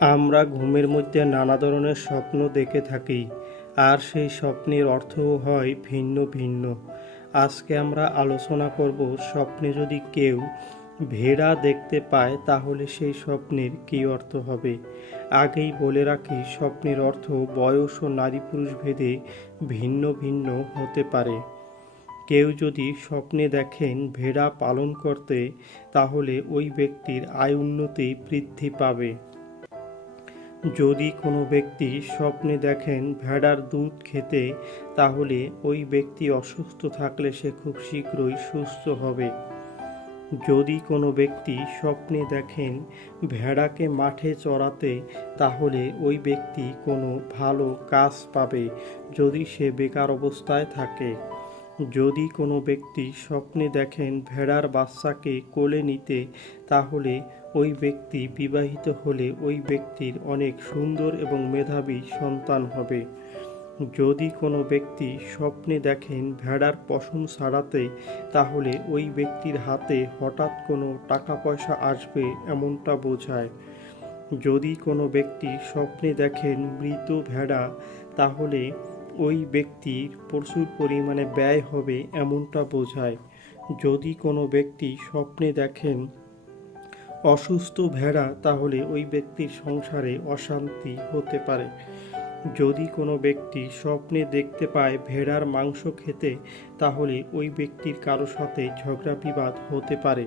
আমরা ঘুমের মধ্যে নানা ধরনের স্বপ্ন দেখে থাকি, আর সেই স্বপ্নের অর্থও হয় ভিন্ন ভিন্ন। আজকে আমরা আলোচনা করব স্বপ্নে যদি কেউ ভেড়া দেখতে পায়, তাহলে সেই স্বপ্নের কী অর্থ হবে? আগেই বলে রাখি, স্বপ্নের অর্থ বয়স ও নারী পুরুষ ভেদে ভিন্ন ভিন্ন হতে পারে। কেউ যদি স্বপ্নে দেখেন ভেড়া পালন করতে, তাহলে ওই ব্যক্তির আয় উন্নতি বৃদ্ধি পাবে। যদি কোনো ব্যক্তি স্বপ্নে দেখেন ভেড়ার দুধ খেতে, তাহলে ওই ব্যক্তি অসুস্থ থাকলে সে খুব শীঘ্রই সুস্থ হবে। যদি কোনো ব্যক্তি স্বপ্নে দেখেন ভেড়াকে মাঠে চড়াতে, তাহলে ওই ব্যক্তি কোনো ভালো কাজ পাবে যদি সে বেকার অবস্থায় থাকে। যদি কোনো ব্যক্তি স্বপ্নে দেখেন ভেড়ার বাচ্চাকে কোলে নিতে, তাহলে ওই ব্যক্তি বিবাহিত হলে ওই ব্যক্তির অনেক সুন্দর এবং মেধাবী সন্তান হবে। যদি কোনো ব্যক্তি স্বপ্নে দেখেন ভেড়ার পশম ছাড়াতে তাহলে ওই ব্যক্তির হাতে হঠাৎ কোনো টাকা পয়সা আসবে এমনটা বোঝায়। যদি কোনো ব্যক্তি স্বপ্নে দেখেন মৃত ভেড়া, তাহলে ওই ব্যক্তির প্রচুর পরিমাণে ব্যয় হবে এমনটা বোঝায়। যদি কোনো ব্যক্তি স্বপ্নে দেখেন অসুস্থ ভেড়া, তাহলে ওই ব্যক্তির সংসারে অশান্তি হতে পারে। যদি কোনো ব্যক্তি স্বপ্নে দেখতে পায় ভেড়ার মাংস খেতে, তাহলে ওই ব্যক্তির কারও সাথে ঝগড়া বিবাদ হতে পারে।